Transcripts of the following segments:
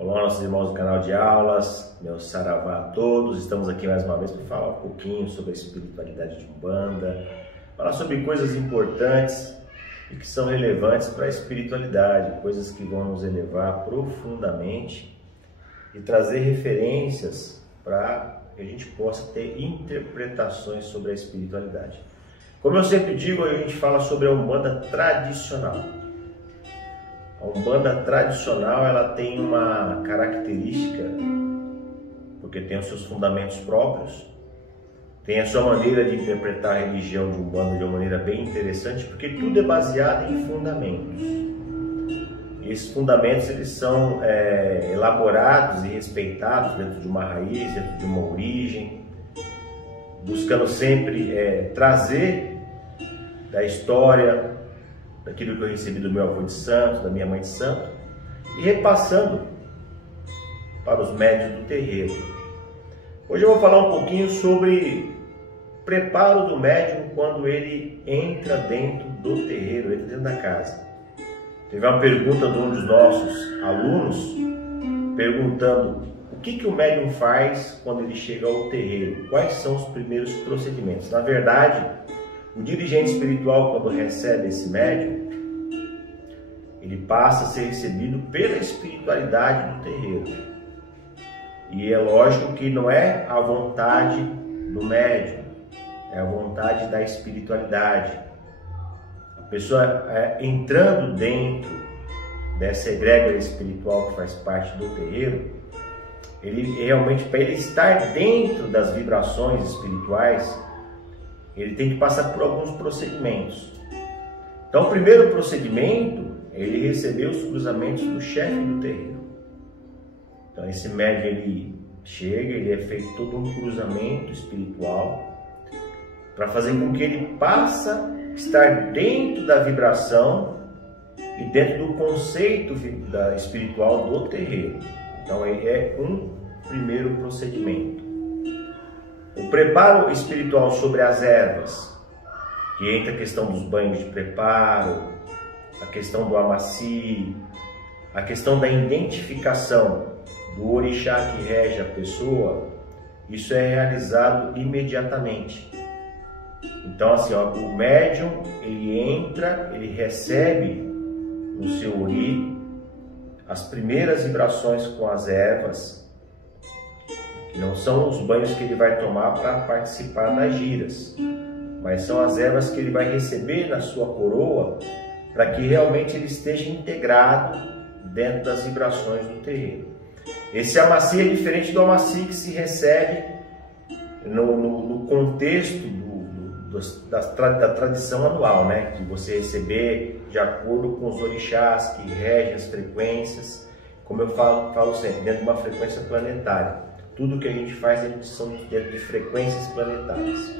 Olá, nossos irmãos do canal de aulas, meu saravá a todos. Estamos aqui mais uma vez para falar um pouquinho sobre a espiritualidade de Umbanda, falar sobre coisas importantes e que são relevantes para a espiritualidade, coisas que vão nos elevar profundamente e trazer referências para que a gente possa ter interpretações sobre a espiritualidade. Como eu sempre digo, a gente fala sobre a Umbanda tradicional. A Umbanda tradicional, ela tem uma característica, porque tem os seus fundamentos próprios, tem a sua maneira de interpretar a religião de Umbanda de uma maneira bem interessante, porque tudo é baseado em fundamentos. E esses fundamentos, eles são elaborados e respeitados dentro de uma raiz, dentro de uma origem, buscando sempre trazer da história, daquilo que eu recebi do meu avô de santo, da minha mãe de santo, e repassando para os médiuns do terreiro. Hoje eu vou falar um pouquinho sobre o preparo do médium quando ele entra dentro do terreiro, entra dentro da casa. Teve uma pergunta de um dos nossos alunos, perguntando o que o médium faz quando ele chega ao terreiro, quais são os primeiros procedimentos. Na verdade, o dirigente espiritual, quando recebe esse médium, ele passa a ser recebido pela espiritualidade do terreiro. E é lógico que não é a vontade do médium, é a vontade da espiritualidade. A pessoa entrando dentro dessa egrégora espiritual que faz parte do terreiro, ele realmente, para ele estar dentro das vibrações espirituais, ele tem que passar por alguns procedimentos. Então, o primeiro procedimento é ele receber os cruzamentos do chefe do terreiro. Então, esse médium, ele chega, ele é feito todo um cruzamento espiritual para fazer com que ele passe a estar dentro da vibração e dentro do conceito espiritual do terreiro. Então, é um primeiro procedimento. O preparo espiritual sobre as ervas, que entra a questão dos banhos de preparo, a questão do amaci, a questão da identificação do orixá que rege a pessoa, isso é realizado imediatamente. Então, assim, o médium, ele entra, ele recebe no seu ori as primeiras vibrações com as ervas, que não são os banhos que ele vai tomar para participar das giras, mas são as ervas que ele vai receber na sua coroa para que realmente ele esteja integrado dentro das vibrações do terreiro. Esse amaci é diferente do amaci que se recebe no contexto da tradição anual, né? De você receber de acordo com os orixás que regem as frequências, como eu falo sempre, dentro de uma frequência planetária. Tudo que a gente faz são dentro de frequências planetárias.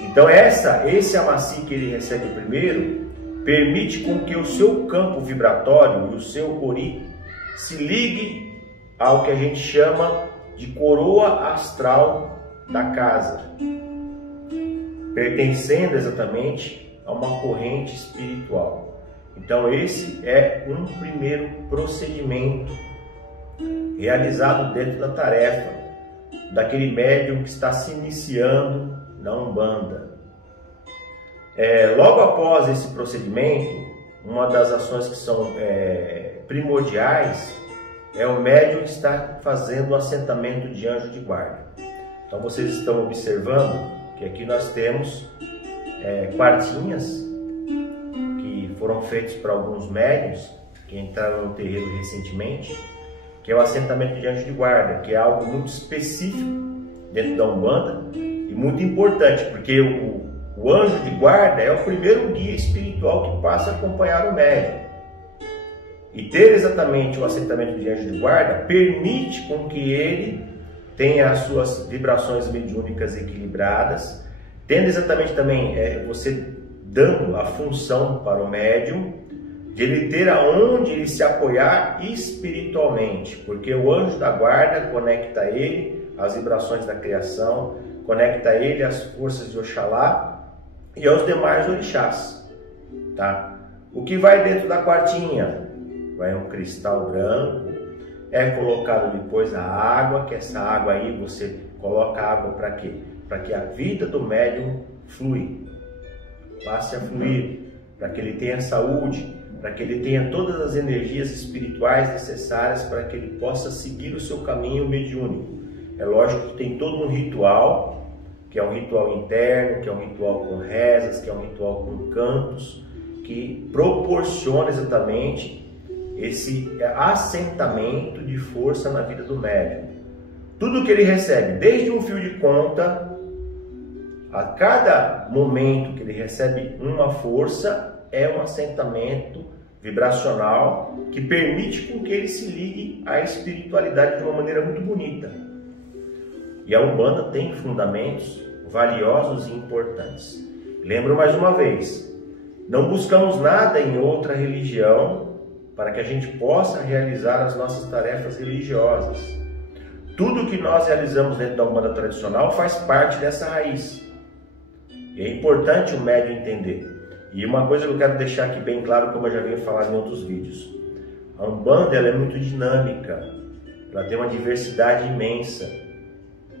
Então esse amaci que ele recebe primeiro permite com que o seu campo vibratório e o seu ori se ligue ao que a gente chama de coroa astral da casa, pertencendo exatamente a uma corrente espiritual. Então esse é um primeiro procedimento realizado dentro da tarefa daquele médium que está se iniciando na Umbanda. Logo após esse procedimento, uma das ações que são primordiais é o médium que está fazendo o assentamento de anjo de guarda. Então vocês estão observando que aqui nós temos quartinhas que foram feitas para alguns médiuns que entraram no terreiro recentemente, que é o assentamento de anjo de guarda, que é algo muito específico dentro da Umbanda e muito importante, porque o anjo de guarda é o primeiro guia espiritual que passa a acompanhar o médium. E ter exatamente o assentamento de anjo de guarda permite com que ele tenha as suas vibrações mediúnicas equilibradas, tendo exatamente também você dando a função para o médium de ele ter aonde ele se apoiar espiritualmente, porque o anjo da guarda conecta ele às vibrações da criação, conecta ele às forças de Oxalá e aos demais orixás, tá? O que vai dentro da quartinha? Vai um cristal branco, é colocado depois a água, que essa água aí você coloca a água para quê? Para que a vida do médium flui, passe a fluir, para que ele tenha saúde, para que ele tenha todas as energias espirituais necessárias para que ele possa seguir o seu caminho mediúnico. É lógico que tem todo um ritual, que é um ritual interno, que é um ritual com rezas, que é um ritual com cantos, que proporciona exatamente esse assentamento de força na vida do médium. Tudo que ele recebe, desde um fio de conta, a cada momento que ele recebe uma força, é um assentamento vibracional que permite com que ele se ligue à espiritualidade de uma maneira muito bonita. E a Umbanda tem fundamentos valiosos e importantes. Lembro mais uma vez, não buscamos nada em outra religião para que a gente possa realizar as nossas tarefas religiosas. Tudo que nós realizamos dentro da Umbanda tradicional faz parte dessa raiz. E é importante o médium entender. E uma coisa que eu quero deixar aqui bem claro, como eu já venho falando em outros vídeos. A Umbanda ela é muito dinâmica, ela tem uma diversidade imensa.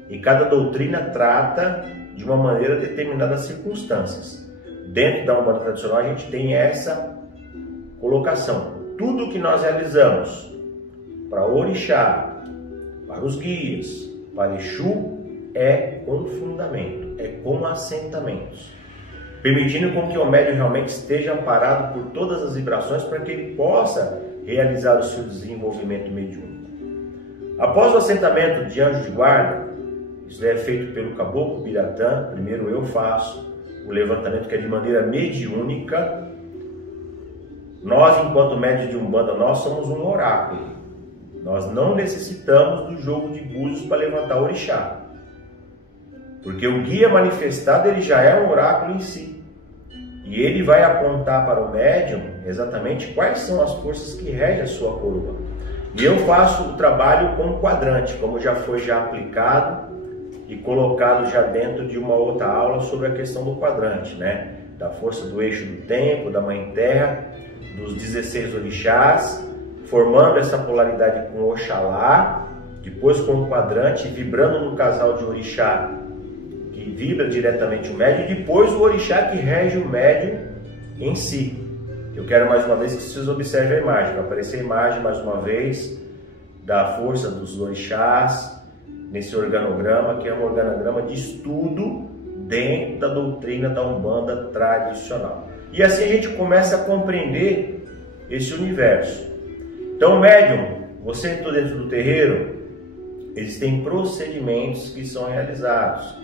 E cada doutrina trata de uma maneira determinadas circunstâncias. Dentro da Umbanda tradicional a gente tem essa colocação. Tudo que nós realizamos para orixá, para os guias, para Exu, é com fundamento, é com assentamentos, permitindo com que o médium realmente esteja amparado por todas as vibrações para que ele possa realizar o seu desenvolvimento mediúnico. Após o assentamento de anjo de guarda, isso é feito pelo Caboclo Biratã. Primeiro eu faço o levantamento, que é de maneira mediúnica. Nós, enquanto médios de Umbanda, nós somos um oráculo. Nós não necessitamos do jogo de búzios para levantar o orixá. Porque o guia manifestado ele já é um oráculo em si. E ele vai apontar para o médium exatamente quais são as forças que regem a sua coroa. E eu faço o trabalho com quadrante, como já foi aplicado e colocado já dentro de uma outra aula sobre a questão do quadrante, né? Da força do eixo do tempo, da Mãe Terra, dos 16 orixás, formando essa polaridade com Oxalá, depois com o quadrante, vibrando no casal de orixá, que vibra diretamente o médium, e depois o orixá que rege o médium em si. Eu quero mais uma vez que vocês observem a imagem. Vai aparecer a imagem mais uma vez da força dos orixás nesse organograma, que é um organograma de estudo dentro da doutrina da Umbanda tradicional. E assim a gente começa a compreender esse universo. Então, médium, você entrou dentro do terreiro, existem procedimentos que são realizados.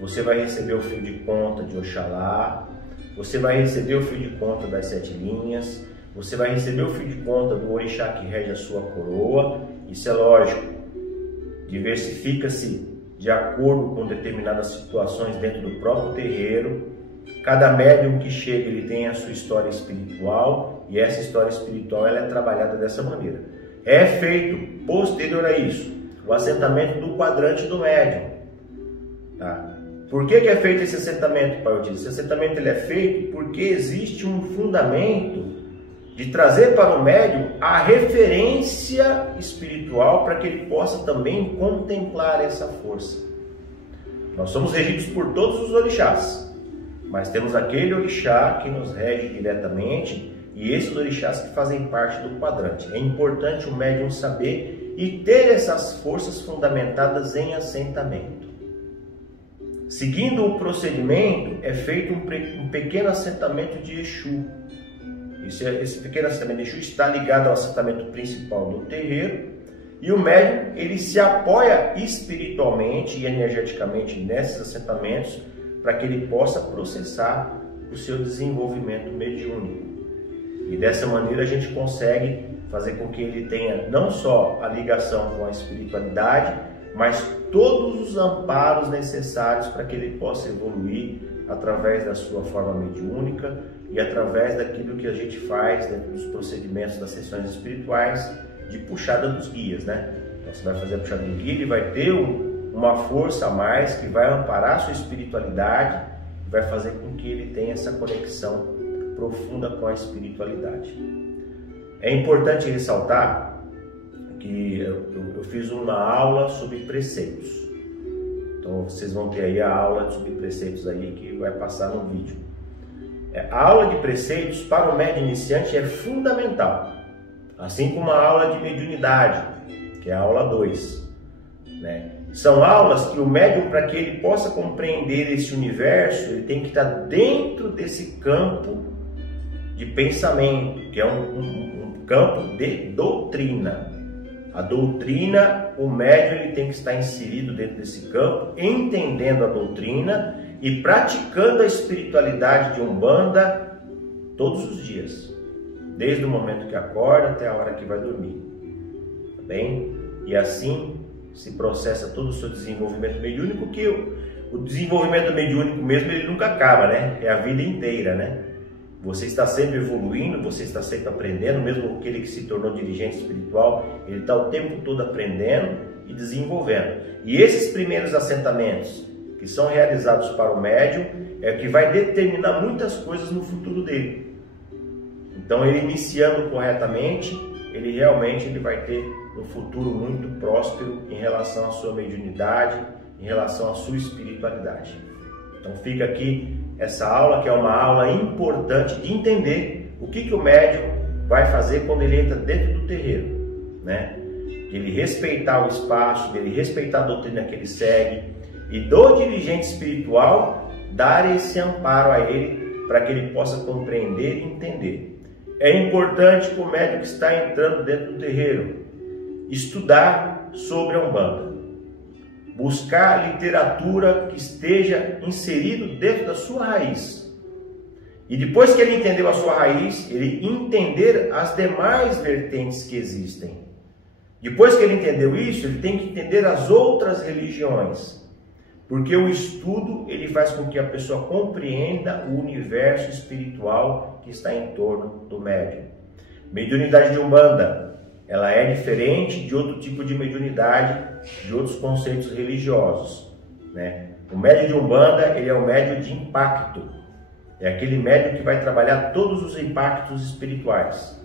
Você vai receber o fio de conta de Oxalá, você vai receber o fio de conta das 7 linhas, você vai receber o fio de conta do orixá que rege a sua coroa. Isso é lógico, diversifica-se de acordo com determinadas situações dentro do próprio terreiro. Cada médium que chega, ele tem a sua história espiritual, e essa história espiritual ela é trabalhada dessa maneira. É feito, posterior a isso, o assentamento do quadrante do médium. Tá? Por que é feito esse assentamento, Pai Otílio? Esse assentamento ele é feito porque existe um fundamento de trazer para o médium a referência espiritual para que ele possa também contemplar essa força. Nós somos regidos por todos os orixás, mas temos aquele orixá que nos rege diretamente e esses orixás que fazem parte do quadrante. É importante o médium saber e ter essas forças fundamentadas em assentamento. Seguindo o procedimento, é feito um pequeno assentamento de Exu. Esse pequeno assentamento de Exu está ligado ao assentamento principal do terreiro, e o médium ele se apoia espiritualmente e energeticamente nesses assentamentos para que ele possa processar o seu desenvolvimento mediúnico. E dessa maneira a gente consegue fazer com que ele tenha não só a ligação com a espiritualidade, mas todos os amparos necessários para que ele possa evoluir através da sua forma mediúnica e através daquilo que a gente faz dentro dos procedimentos das sessões espirituais de puxada dos guias, né? Então você vai fazer a puxada do guia e vai ter uma força a mais que vai amparar a sua espiritualidade e vai fazer com que ele tenha essa conexão profunda com a espiritualidade. É importante ressaltar que eu fiz uma aula sobre preceitos. Então vocês vão ter aí a aula sobre preceitos aí que vai passar no vídeo. A aula de preceitos para o médium iniciante é fundamental, assim como a aula de mediunidade, que é a aula 2, né? São aulas que o médium, para que ele possa compreender esse universo, ele tem que estar dentro desse campo de pensamento, que é um campo de doutrina. A doutrina, o médium ele tem que estar inserido dentro desse campo, entendendo a doutrina e praticando a espiritualidade de Umbanda todos os dias, desde o momento que acorda até a hora que vai dormir, tá bem? E assim se processa todo o seu desenvolvimento mediúnico, que o desenvolvimento mediúnico mesmo ele nunca acaba, né? É a vida inteira, né? Você está sempre evoluindo, você está sempre aprendendo, mesmo aquele que se tornou dirigente espiritual, ele está o tempo todo aprendendo e desenvolvendo. E esses primeiros assentamentos que são realizados para o médium é o que vai determinar muitas coisas no futuro dele. Então, ele iniciando corretamente, ele realmente vai ter um futuro muito próspero em relação à sua mediunidade, em relação à sua espiritualidade. Então fica aqui essa aula, que é uma aula importante de entender o que o médium vai fazer quando ele entra dentro do terreiro, né? Ele respeitar o espaço, dele respeitar a doutrina que ele segue e do dirigente espiritual dar esse amparo a ele para que ele possa compreender e entender. É importante que o médium que está entrando dentro do terreiro estudar sobre a Umbanda, buscar literatura que esteja inserido dentro da sua raiz. E depois que ele entendeu a sua raiz, ele entender as demais vertentes que existem. Depois que ele entendeu isso, ele tem que entender as outras religiões. Porque o estudo ele faz com que a pessoa compreenda o universo espiritual que está em torno do médium. Mediunidade de Umbanda, ela é diferente de outro tipo de mediunidade, de outros conceitos religiosos, né? O médium de Umbanda, ele é um médium de impacto. É aquele médium que vai trabalhar todos os impactos espirituais.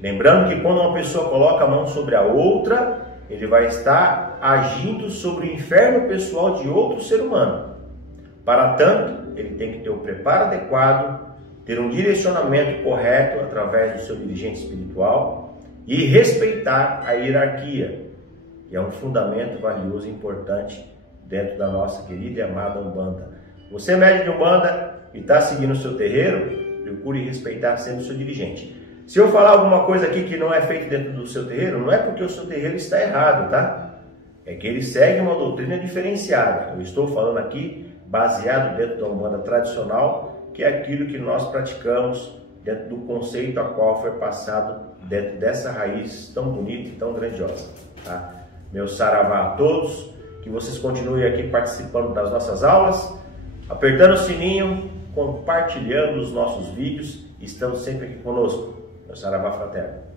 Lembrando que quando uma pessoa coloca a mão sobre a outra, ele vai estar agindo sobre o inferno pessoal de outro ser humano. Para tanto, ele tem que ter o preparo adequado, ter um direcionamento correto através do seu dirigente espiritual e respeitar a hierarquia, que é um fundamento valioso e importante dentro da nossa querida e amada Umbanda. Você, médium de Umbanda, e está seguindo o seu terreiro, procure respeitar sempre o seu dirigente. Se eu falar alguma coisa aqui que não é feito dentro do seu terreiro, não é porque o seu terreiro está errado, tá? É que ele segue uma doutrina diferenciada. Eu estou falando aqui baseado dentro da Umbanda tradicional, que é aquilo que nós praticamos dentro do conceito a qual foi passado dentro dessa raiz tão bonita e tão grandiosa, tá? Meu saravá a todos, que vocês continuem aqui participando das nossas aulas, apertando o sininho, compartilhando os nossos vídeos, estando sempre aqui conosco. Meu saravá fraterno.